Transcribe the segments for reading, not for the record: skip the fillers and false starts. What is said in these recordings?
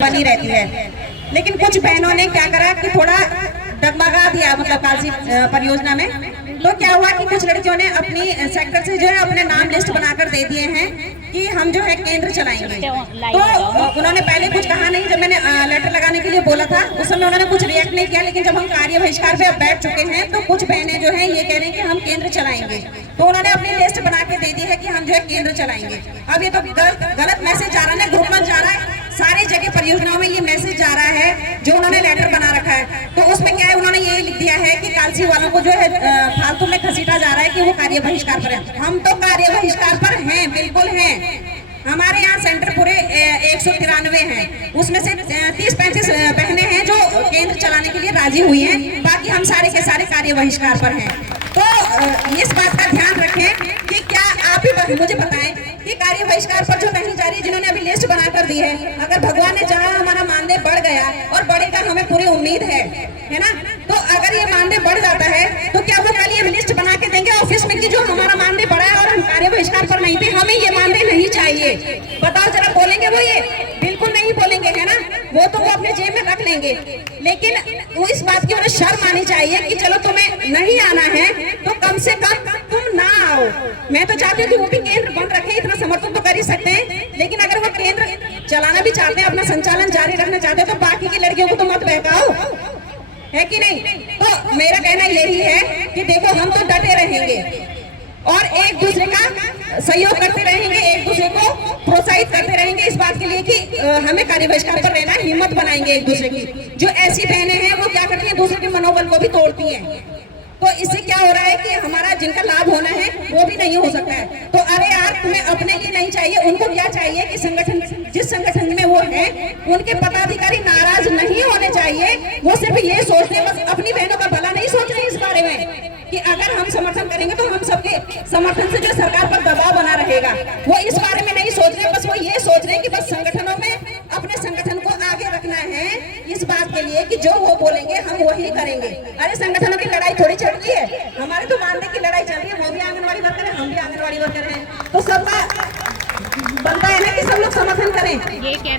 बनी रहती है। लेकिन कुछ बहनों ने क्या करा कि थोड़ा डगमगा दिया, मतलब कालसी परियोजना में। तो क्या हुआ कि कुछ लड़कियों ने अपनी सेक्टर से जो है अपने नाम लिस्ट बनाकर दे दिए हैं कि हम जो है केंद्र चलाएंगे। तो उन्होंने पहले कुछ कहा नहीं, जब मैंने लेटर लगाने के लिए बोला था उस समय उन्होंने कुछ रिएक्ट नहीं किया। लेकिन जब हम कार्य बहिष्कार पे अब बैठ चुके हैं तो कुछ बहनें जो है ये कह रहे हैं कि हम केंद्र चलाएंगे। तो उन्होंने अपनी लिस्ट बना के दे दी है कि हम जो है केंद्र चलाएंगे। अब ये तो गलत मैसेज जा रहा है, ग्रुप में जा रहा है, सारी जगह परियोजनाओं में ये मैसेज जा रहा है जो उन्होंने लेटर बना रखा है। तो उसमें क्या है, उन्होंने ये लिख दिया है कि कालसी वालों को जो है फालतू में घसीटा जा रहा है कि वो कार्य बहिष्कार पर है। हम तो कार्य बहिष्कार पर हैं, बिल्कुल हैं। हमारे यहाँ सेंटर पूरे 193 हैं, उसमें से 30-35 बहनें हैं जो केंद्र चलाने के लिए राजी हुई हैं, बाकी हम सारे के सारे कार्य बहिष्कार पर हैं। तो इस बात का ध्यान रखें कि क्या आप ही मुझे बताएं कि कार्य बहिष्कार पर जो नहीं जा रही, जिन्होंने अभी लिस्ट बनाकर दी है, अगर भगवान ने चाहा हमारा मानदेय बढ़ गया और बढ़ेगा, हमें पूरी उम्मीद है ना। तो अगर ये मानदेय बढ़ जाता है तो क्या वो कल ये लिस्ट बना के देंगे ऑफिस में कि जो हमारा मानदेय बढ़ा है और हम कार्य बहिष्कार पर नहीं थे, हमें ये मानदेय नहीं चाहिए? बताओ जरा, बोलेंगे वो? ये बिल्कुल नहीं बोलेंगे, है ना। वो तो वो अपने जेब में रख लेंगे। लेकिन वो इस बात की उन्हें शर्म आनी चाहिए कि चलो तुम्हें नहीं आना है तो कम से कम तुम ना आओ। मैं तो चाहती हूँ कि वो भी केंद्र बंद रखे, इतना समर्थन तो कर ही सकते हैं। लेकिन अगर वो केंद्र चलाना भी चाहते हैं, अपना संचालन जारी रखना चाहते हैं, तो बाकी की लड़कियों को तो मत बहकाओ, है कि नहीं। तो मेरा कहना यही है कि देखो, हम तो डटे रहेंगे और एक दूसरे का सहयोग करते रहेंगे, एक दूसरे को प्रोत्साहित करते रहेंगे इस बात के लिए कि हमें कार्य बहिष्कार पर रहना, हिम्मत बनाएंगे एक दूसरे की। जो ऐसी बहनें हैं वो क्या करती हैं, दूसरे के मनोबल को भी तोड़ती हैं। तो इससे क्या हो रहा है कि हमारा जिनका लाभ होना है वो भी नहीं हो सकता है। तो अरे यार, तुम्हें अपने लिए नहीं चाहिए, उनको क्या चाहिए कि संगठन, जिस संगठन में वो है उनके पदाधिकारी नाराज नहीं होने चाहिए। वो सिर्फ ये सोचते हैं, बस अपनी बहनों का भला नहीं सोच रहे इस बारे में कि अगर हम समर्थन करेंगे तो हम सबके समर्थन से जो सरकार पर दबाव बना रहेगा। वो इस बारे में नहीं सोच रहे, बस वो ये सोच रहे हैं कि बस संगठनों में अपने संगठन को आगे रखना है, इस बात के लिए कि जो वो बोलेंगे हम वही करेंगे। अरे संगठनों की लड़ाई थोड़ी चल रही है, हमारे तो मानदेय की लड़ाई चल रही है। वो भी आंगनबाड़ी वर्कर है, हम भी आंगनबाड़ी वर्कर हैं, तो सबका बनता है ना कि सब लोग समर्थन करें।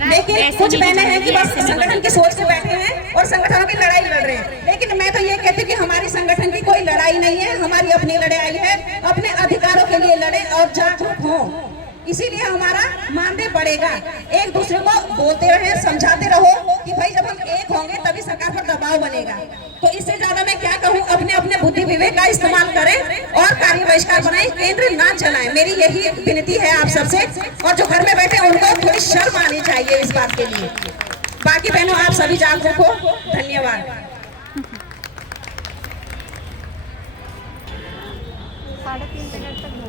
लेकिन कुछ बहनें हैं कि बस संगठन की सोच से बैठे हैं और संगठनों की लड़ाई लड़ रहे हैं। लेकिन मैं तो ये कहती कि हमारी संगठन की कोई लड़ाई नहीं है, हमारी अपनी लड़ाई है। अपने अधिकारों के लिए लड़े और जागरूक हो, इसीलिए हमारा मानदेय बढ़ेगा। एक दूसरे को बोलते रहे, समझाते रहो कि भाई जब हम एक होंगे तभी सरकार पर दबाव बनेगा। तो इससे ज्यादा मैं क्या कहूँ, अपने अपने बुद्धि विवेक का इस्तेमाल करें और कार्य बहिष्कार बनाएं, केंद्र ना चलाएं। मेरी यही विनती है आप सबसे। और जो घर में बैठे उनको थोड़ी शर्म आनी चाहिए इस बात के लिए। बाकी बहनों, आप सभी जागरूक हो। धन्यवाद। 3.5 मिनट तक